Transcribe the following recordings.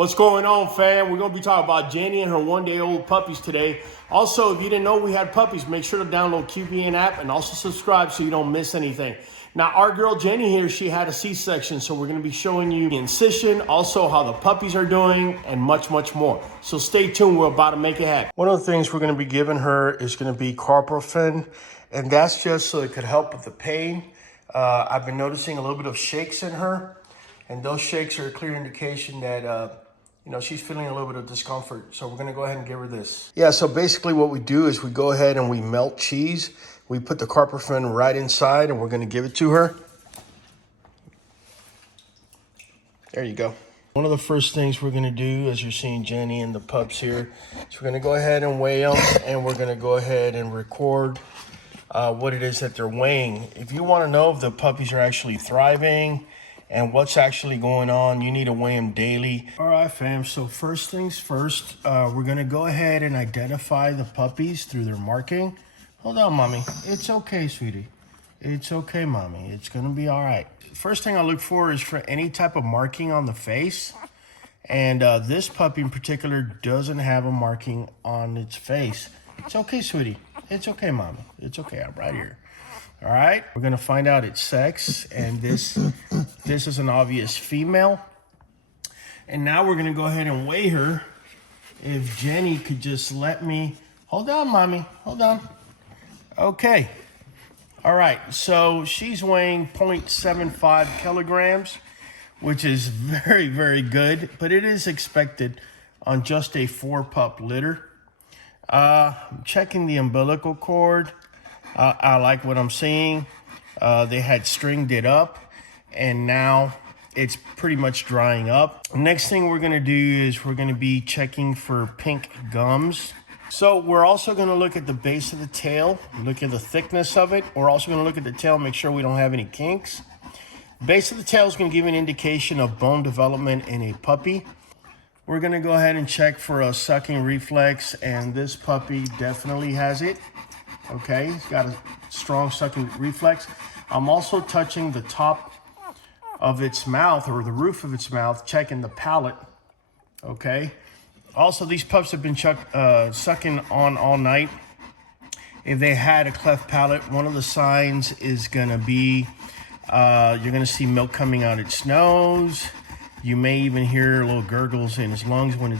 What's going on, fam? We're going to be talking about Jenny and her one-day-old puppies today. Also, if you didn't know we had puppies, make sure to download QBN app and also subscribe so you don't miss anything. Now, our girl Jenny here, she had a C-section, so we're going to be showing you the incision, also how the puppies are doing, and much, much more. So stay tuned. We're about to make it happen. One of the things we're going to be giving her is going to be carprofen, and that's just so it could help with the pain. I've been noticing a little bit of shakes in her, and those shakes are a clear indication that she's feeling a little bit of discomfort. So we're gonna go ahead and give her this. Yeah, so basically what we do is we go ahead and we melt cheese. We put the carprofen right inside and we're gonna give it to her. There you go. One of the first things we're gonna do, as you're seeing Jenny and the pups here, is we're gonna go ahead and weigh them, and we're gonna go ahead and record what it is that they're weighing. If you wanna know if the puppies are actually thriving, and what's actually going on, you need to weigh them daily. All right, fam, so first things first, we're gonna go ahead and identify the puppies through their marking. Hold on, mommy. It's okay, sweetie. It's okay, mommy. It's gonna be all right. First thing I look for is for any type of marking on the face. And this puppy in particular doesn't have a marking on its face. It's okay, sweetie. It's okay, mommy. It's okay, I'm right here. All right, we're gonna find out its sex, and this is an obvious female. And now we're gonna go ahead and weigh her. If Jenny could just let me, hold on, mommy, hold on. Okay, all right, so she's weighing 0.75 kilograms, which is very, very good, but it is expected on just a 4-pup litter. Checking the umbilical cord. I like what I'm seeing. They had stringed it up, and now it's pretty much drying up. Next thing we're gonna do is we're gonna be checking for pink gums. So we're also gonna look at the base of the tail, look at the thickness of it. We're also gonna look at the tail, make sure we don't have any kinks. Base of the tail is gonna give you an indication of bone development in a puppy. We're gonna go ahead and check for a sucking reflex, and this puppy definitely has it. Okay, he's got a strong sucking reflex. I'm also touching the top of its mouth, or the roof of its mouth, checking the palate. Okay. Also, these pups have been sucking on all night. If they had a cleft palate, one of the signs is gonna be, you're gonna see milk coming out its nose. You may even hear little gurgles in its lungs when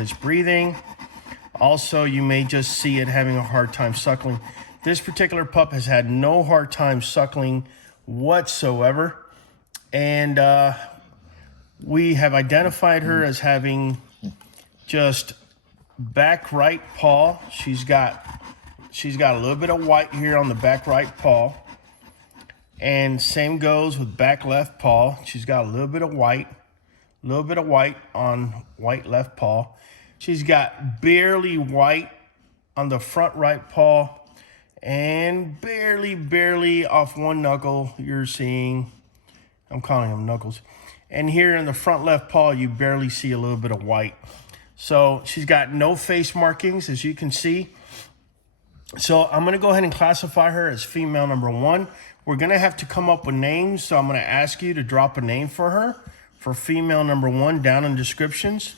it's breathing. Also, you may just see it having a hard time suckling. This particular pup has had no hard time suckling whatsoever. And we have identified her as having just back right paw. She's got a little bit of white here on the back right paw. And same goes with back left paw. She's got a little bit of white on white left paw. She's got barely white on the front right paw, and barely off one knuckle. You're seeing, I'm calling them knuckles. And here in the front left paw, you barely see a little bit of white. So she's got no face markings, as you can see. So I'm gonna go ahead and classify her as female number 1. We're gonna have to come up with names, so I'm gonna ask you to drop a name for her, for female number 1, down in descriptions.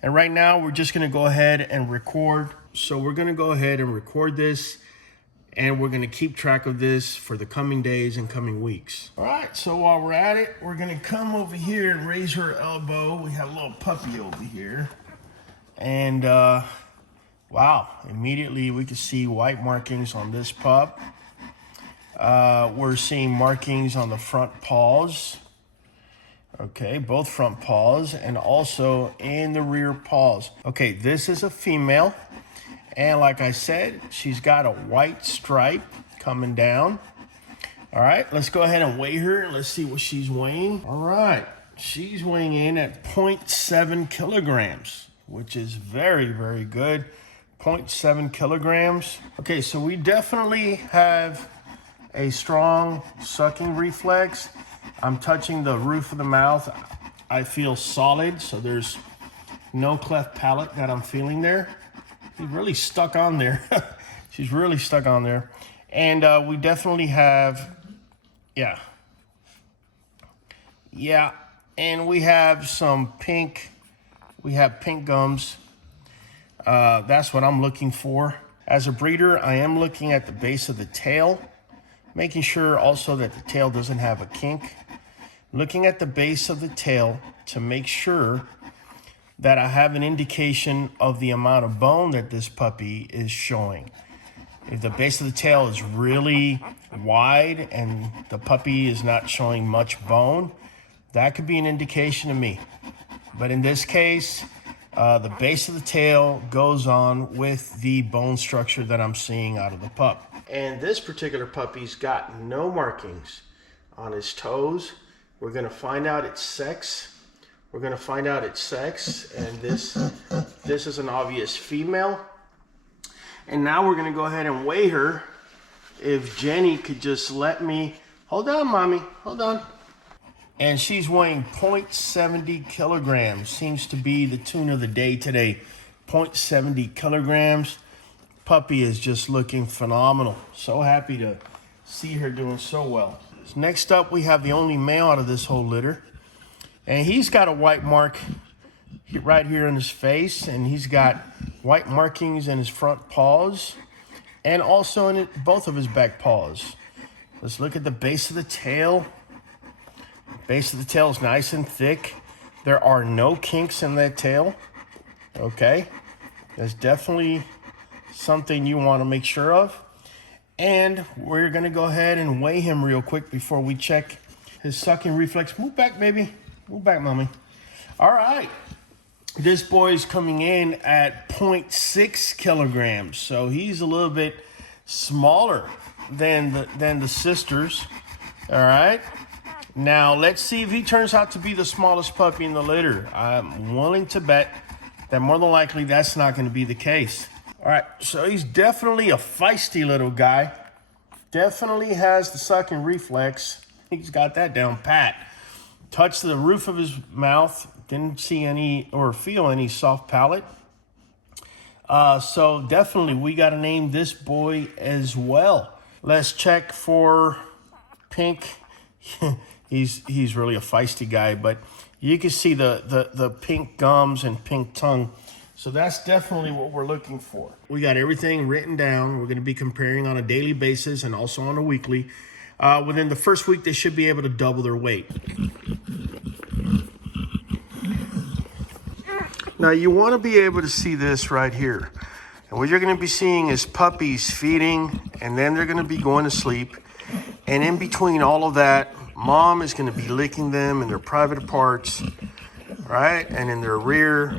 And right now, we're just gonna go ahead and record. So we're gonna go ahead and record this, and we're gonna keep track of this for the coming days and coming weeks. All right, so while we're at it, we're gonna come over here and raise her elbow. We have a little puppy over here. And wow, immediately we can see white markings on this pup. We're seeing markings on the front paws. Okay, both front paws, and also in the rear paws. Okay, this is a female, and like I said, she's got a white stripe coming down. All right, let's go ahead and weigh her, and let's see what she's weighing. All right, she's weighing in at 0.7 kilograms, which is very, very good. 0.7 kilograms. Okay, so we definitely have a strong sucking reflex. I'm touching the roof of the mouth. I feel solid, so there's no cleft palate that I'm feeling there. She's really stuck on there. She's really stuck on there. And we definitely have, yeah, and we have some pink We have pink gums. That's what I'm looking for. As a breeder, I am looking at the base of the tail, making sure also that the tail doesn't have a kink. Looking at the base of the tail to make sure that I have an indication of the amount of bone that this puppy is showing. If the base of the tail is really wide and the puppy is not showing much bone, that could be an indication to me. But in this case, the base of the tail goes on with the bone structure that I'm seeing out of the pup. And this particular puppy's got no markings on his toes. We're gonna find out its sex. And this is an obvious female. And now we're gonna go ahead and weigh her. If Jenny could just let me, hold on, mommy, hold on. And she's weighing 0.70 kilograms. Seems to be the tune of the day today. 0.70 kilograms. Puppy is just looking phenomenal. So happy to see her doing so well. So next up, we have the only male out of this whole litter. And he's got a white mark right here in his face. And he's got white markings in his front paws. And also in both of his back paws. Let's look at the base of the tail. Base of the tail is nice and thick. There are no kinks in that tail. Okay. That's definitely something you want to make sure of. And we're going to go ahead and weigh him real quick before we check his sucking reflex. Move back, baby. Move back, mommy. All right. This boy's coming in at 0.6 kilograms. So he's a little bit smaller than the sisters. All right. Now, let's see if he turns out to be the smallest puppy in the litter. I'm willing to bet that more than likely that's not going to be the case. All right, so he's definitely a feisty little guy. Definitely has the sucking reflex. He's got that down pat. Touched the roof of his mouth. Didn't see any or feel any soft palate. So definitely we got to name this boy as well. Let's check for pink. He's really a feisty guy, but you can see the pink gums and pink tongue. So that's definitely what we're looking for. We got everything written down. We're going to be comparing on a daily basis and also on a weekly. Within the first week, they should be able to double their weight. Now, you want to be able to see this right here. And what you're going to be seeing is puppies feeding, and then they're going to be going to sleep. And in between all of that, mom is going to be licking them in their private parts, right? And in their rear.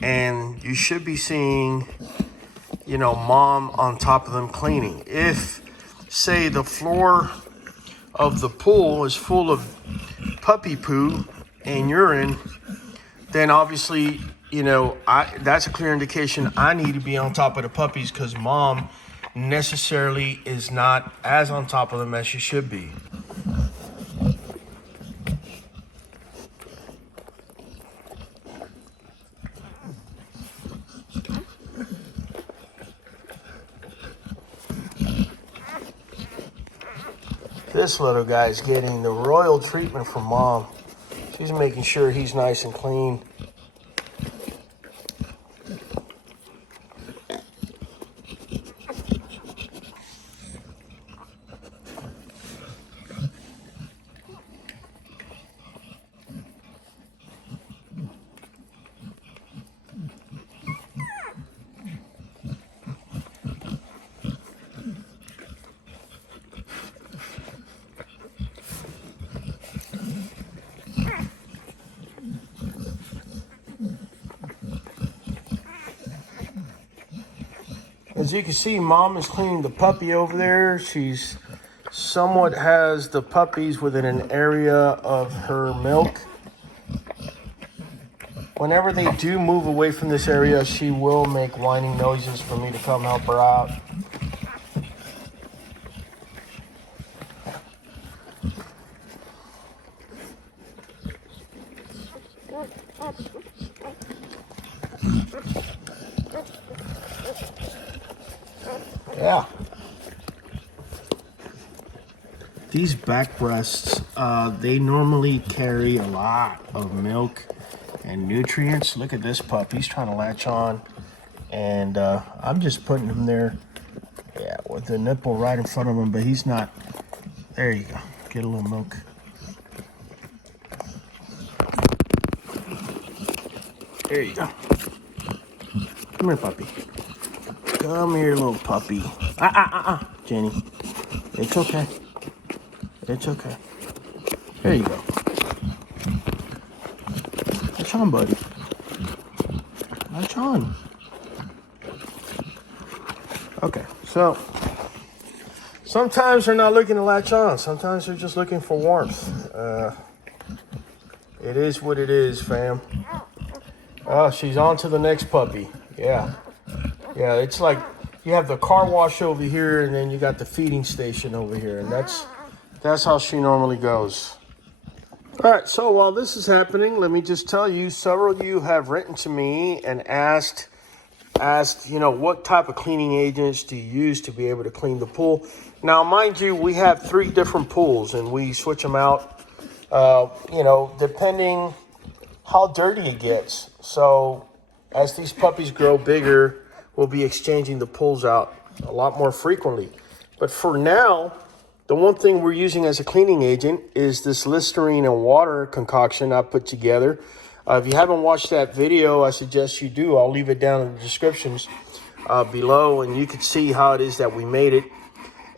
And you should be seeing, you know, mom on top of them cleaning. If, say, the floor of the pool is full of puppy poo and urine, then obviously, you know, that's a clear indication I need to be on top of the puppies because mom necessarily is not as on top of them as she should be. This little guy's getting the royal treatment from mom. She's making sure he's nice and clean. As you can see, mom is cleaning the puppy over there. She's somewhat has the puppies within an area of her milk. Whenever they do move away from this area, she will make whining noises for me to come help her out. Yeah. These back breasts, they normally carry a lot of milk, and nutrients. Look at this pup. He's trying to latch on. And I'm just putting him there, yeah, with the nipple right in front of him, but he's not. There you go. Get a little milk. There you go. Come here, puppy. Come here, little puppy. Jenny. It's okay. It's okay. There you go. Latch on, buddy. Latch on. Okay, so sometimes they're not looking to latch on. Sometimes they're just looking for warmth. It is what it is, fam. Oh, she's on to the next puppy. Yeah. Yeah, it's like you have the car wash over here, and then you got the feeding station over here, and that's how she normally goes. All right, so while this is happening, let me just tell you, several of you have written to me and asked, you know, what type of cleaning agents do you use to be able to clean the pool? Now, mind you, we have 3 different pools, and we switch them out, you know, depending how dirty it gets. So as these puppies grow bigger, we'll be exchanging the pools out a lot more frequently. But for now, the one thing we're using as a cleaning agent is this Listerine and water concoction I put together. If you haven't watched that video, I suggest you do. I'll leave it down in the descriptions below, and you can see how it is that we made it.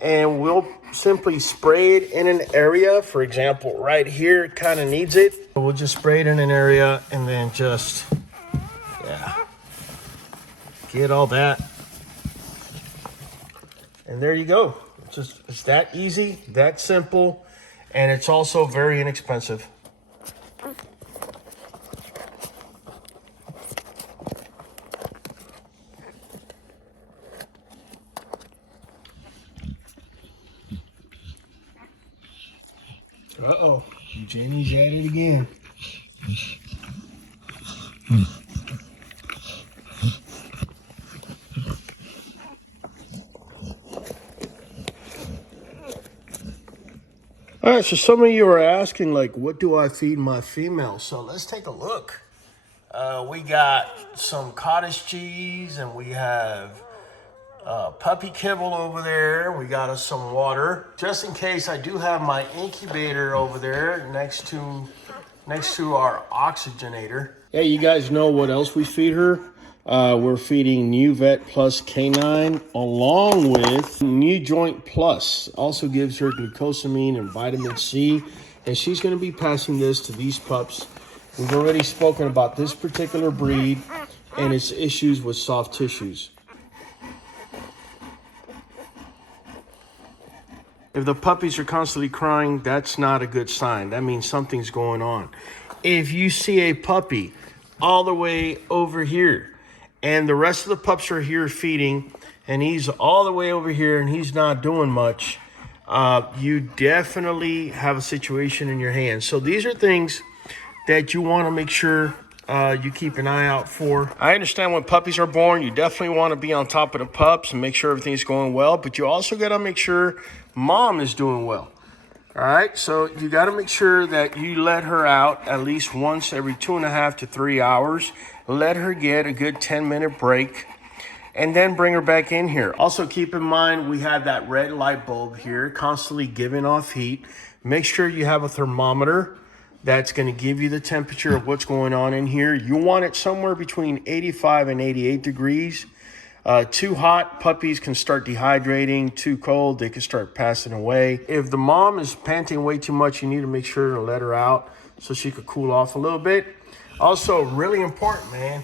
And we'll simply spray it in an area. For example, right here, it kind of needs it. We'll just spray it in an area and then just, yeah, get all that. And there you go. It's that easy, that simple, and it's also very inexpensive. Uh-oh, Jenny's at it again. All right, so some of you are asking, like, what do I feed my female? So let's take a look. We got some cottage cheese, and we have puppy kibble over there. We got us some water. Just in case, I do have my incubator over there next to our oxygenator. Yeah, you guys know what else we feed her? We're feeding NuVet Plus Canine along with NuJoint Plus. Also gives her glucosamine and vitamin C. And she's going to be passing this to these pups. We've already spoken about this particular breed and its issues with soft tissues. If the puppies are constantly crying, that's not a good sign. That means something's going on. If you see a puppy all the way over here and the rest of the pups are here feeding and he's all the way over here and he's not doing much, you definitely have a situation in your hands. So these are things that you want to make sure you keep an eye out for. I understand when puppies are born, you definitely want to be on top of the pups and make sure everything's going well, but you also got to make sure mom is doing well. All right, so you got to make sure that you let her out at least once every 2.5 to 3 hours. Let her get a good 10-minute break and then bring her back in here. Also keep in mind, we have that red light bulb here constantly giving off heat. Make sure you have a thermometer that's going to give you the temperature of what's going on in here. You want it somewhere between 85 and 88 degrees. Too hot, puppies can start dehydrating. Too cold, they can start passing away. If the mom is panting way too much, you need to make sure to let her out so she could cool off a little bit. Also, really important, man.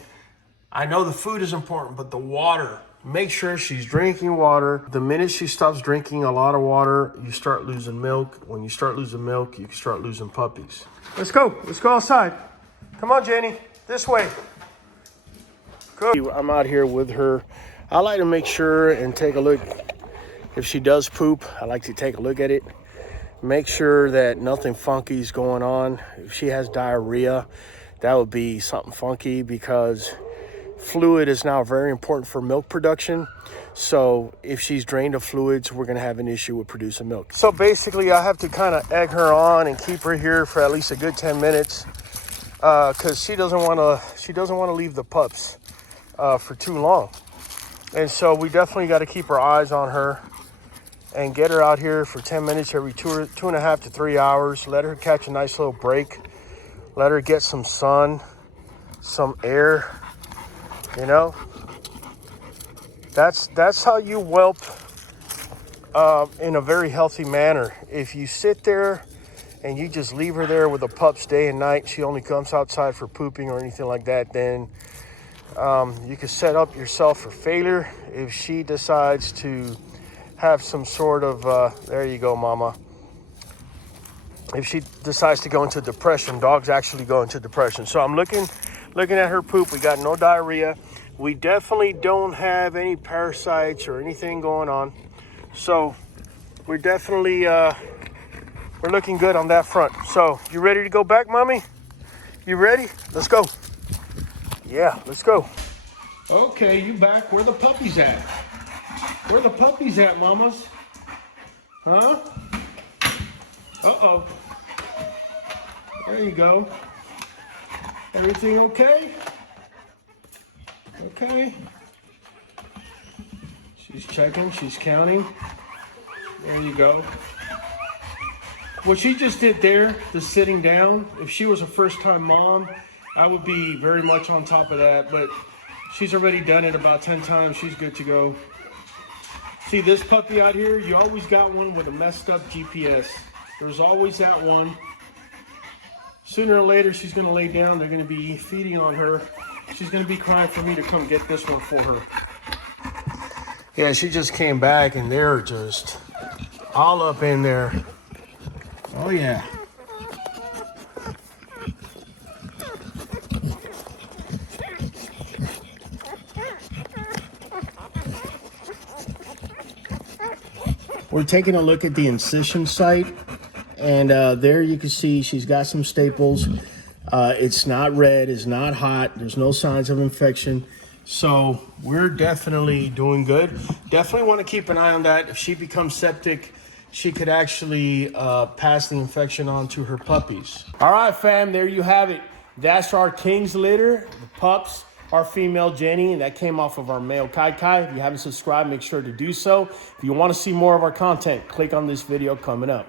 I know the food is important, but the water. Make sure she's drinking water. The minute she stops drinking a lot of water, you start losing milk. When you start losing milk, you can start losing puppies. Let's go. Let's go outside. Come on, Jenny. This way. Good. I'm out here with her. I like to make sure and take a look. If she does poop, I like to take a look at it. Make sure that nothing funky is going on. If she has diarrhea, that would be something funky because fluid is now very important for milk production. So if she's drained of fluids, we're going to have an issue with producing milk. So basically, I have to kind of egg her on and keep her here for at least a good 10 minutes because she doesn't want to leave the pups for too long. And so we definitely got to keep our eyes on her and get her out here for 10 minutes every 2.5 to 3 hours. Let her catch a nice little break. Let her get some sun, some air, you know. That's how you whelp in a very healthy manner. If you sit there and you just leave her there with the pups day and night, she only comes outside for pooping or anything like that, then you can set up yourself for failure. If she decides to have some sort of, there you go, mama. If she decides to go into depression, dogs actually go into depression. So I'm looking at her poop. We got no diarrhea. We definitely don't have any parasites or anything going on. So we're definitely, we're looking good on that front. So you ready to go back, mommy? You ready? Let's go. Yeah, let's go. Okay, you back. Where the puppies at? Where the puppies at, mamas? Huh? Uh-oh. There you go. Everything okay? Okay. She's checking, she's counting. There you go. What she just did there, the sitting down, if she was a first-time mom, I would be very much on top of that, but she's already done it about 10 times. She's good to go. See this puppy out here? You always got one with a messed up GPS. There's always that one. Sooner or later, she's gonna lay down. They're gonna be feeding on her. She's gonna be crying for me to come get this one for her. Yeah, she just came back and they're just all up in there. Oh yeah. We're taking a look at the incision site, and there you can see she's got some staples. It's not red, it's not hot, there's no signs of infection. So we're definitely doing good. Definitely want to keep an eye on that. If she becomes septic, she could actually pass the infection on to her puppies. All right, fam, there you have it. That's our King's litter, the pups. Our female Jenny, and that came off of our male Kai Kai. If you haven't subscribed, make sure to do so. If you want to see more of our content, click on this video coming up.